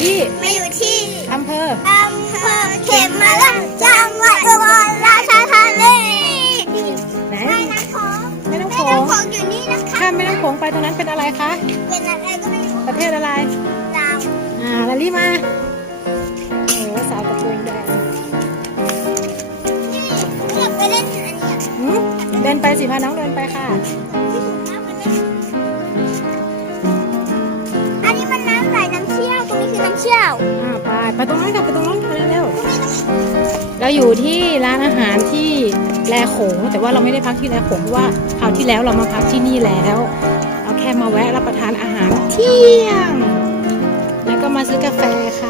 ที่มาอยู่ที่อำเภออำเภอเขมราชจังหวัดอุบลราชธานีไหนแม่น้ำโขงแม่น้ำโขแม่งน้ำโขงอยู่นี่นะคะข้ามแม่น้ำโขงไปตรงนั้นเป็นอะไรคะเป็นอะไรก็ไม่รู้ประเทศอะไรดาวอ่าลาลี่มาโอ้โหสาวกระโปรงแดงนี่อยากไปเล่นอันนี้อะหืมเดินไปสิพาน้องเดินไปค่ะ เชี่ยวอ่าไปไปตรงนั้นค่ะไปตรงนั้นไปเร็วๆเราอยู่ที่ร้านอาหารที่แลโขงแต่ว่าเราไม่ได้พักที่แลโขงเพราะว่าคราวที่แล้วเรามาพักที่นี่แล้ว เราแค่มาแวะรับประทานอาหารเที่ยง แล้วก็มาซื้อกาแฟค่ะ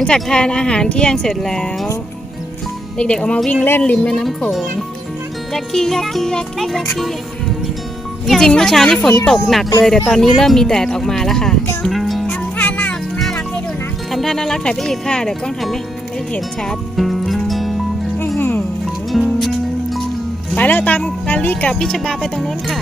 งจากทานอาหารเที่ยงเสร็จแล้ว เด็กๆออกมาวิ่งเล่นริมแม่น้ำโขงยักกี้ยักกี้ยักกี้ยักกี้จริงๆเมื่อเช้านี่ฝนตกหนักเลย แต่ตอนนี้เริ่มมีแดดออกมาแล้วค่ะเดี๋ยวทำท่าน่ารักน่ารักให้ดูนะทำท่าน่ารักถ่ายไปอีกค่ะ เดี๋ยวกล้องถ่ายไม่ไม่เห็นชัดอื้อหือไปแล้วตามกาลี่กับพิชบาไปตรงนู้นค่ะ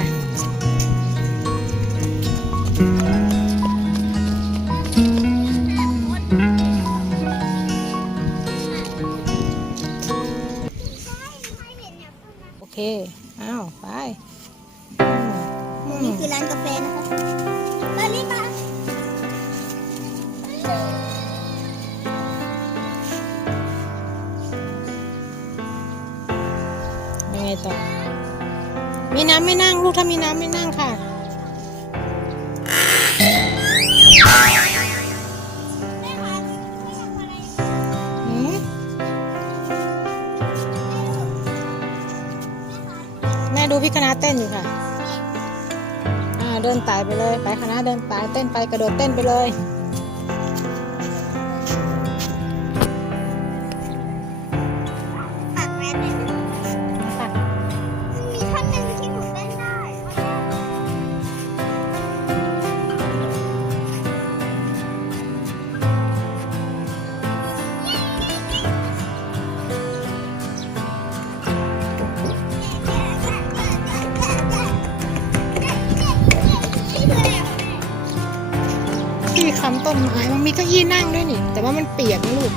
เคอ้าวไปมนี่คือร้านกาแฟนะคะร้านนี้มายังไงต่อ มีน้ำไม่นั่งลูกถ้ามีน้ำไม่นั่งค่ะ พี่คณะเต้นอยู่ค่ะ อ่าเดินไต่ไปเลย ไปคณะเดินไปเต้นไปกระโดดเต้นไปเลย คำต้นไม้มันมีเก้าอี้นั่งด้วยนี่ แต่ว่ามันเปียกนะลูก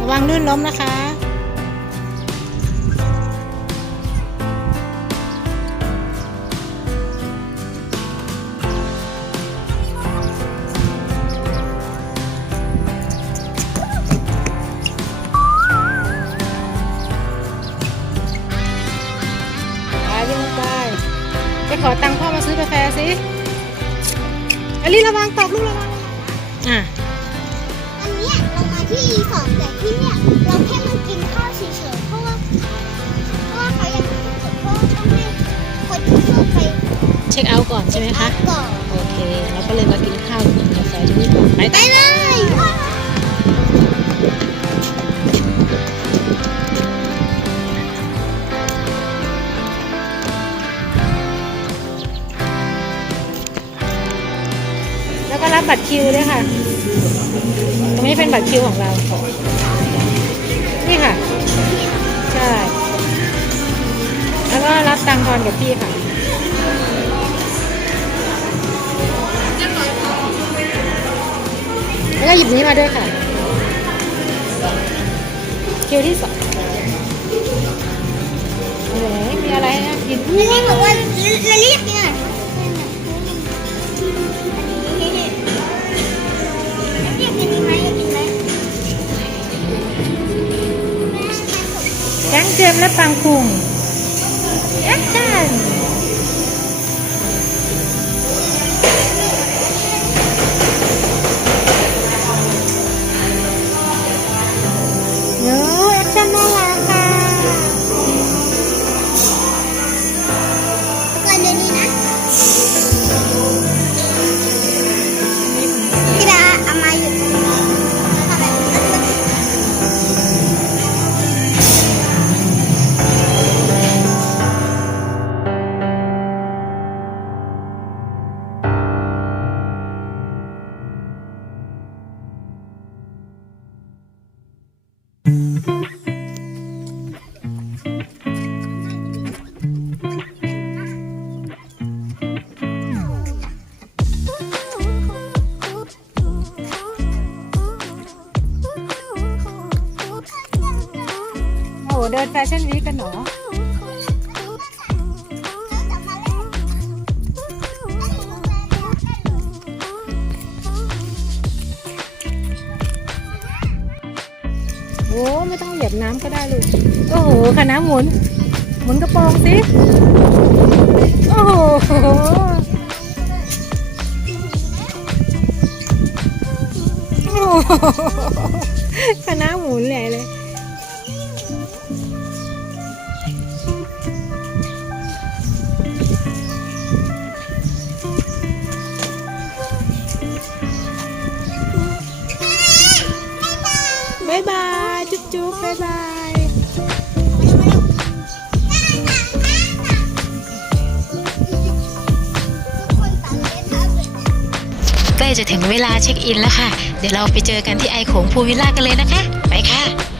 ระวังลื่นล้มนะคะไปวิ่งไปไปขอตังค์พ่อมาซื้อกาแฟสิ อลิระวังตกลูกระวังอะอันเนี้ยเรามาที่รีสอร์ทแต่ที่เนี่ยเราแค่มากินข้าวเฉยๆเพราะว่าเพราะว่าเขาอยากกินสดเพราะว่าต้องให้คนที่เข้าไปเช็คเอาท์ก่อนใช่ไหมคะ ก่อนโอเค เราก็เลยมากินข้าวกินกาแฟที่นี่ก่อนไปไปเลย คิวด้วยค่ะ ตรงนี้เป็นบัตรคิวของเรา นี่ค่ะ ใช่ แล้วก็รับตังค์ทอนกับพี่ค่ะแล้วก็หยิบนี้มาด้วยค่ะ คิวที่สองไหนมีอะไรนะกินนนี้บอกว่าเรียบเนี่ย เจมและปังคุง เดินแฟชั่นวีคกันเหรอโอ้ไม่ต้องเหยียบน้ำก็ได้ลูก โอ้โหคณะหมุน หมุนกระโปรงสิ โอ้โห จะถึงเวลาเช็คอินแล้วค่ะ เดี๋ยวเราไปเจอกันที่ไอโขงภูวิลล่ากันเลยนะคะ ไปค่ะ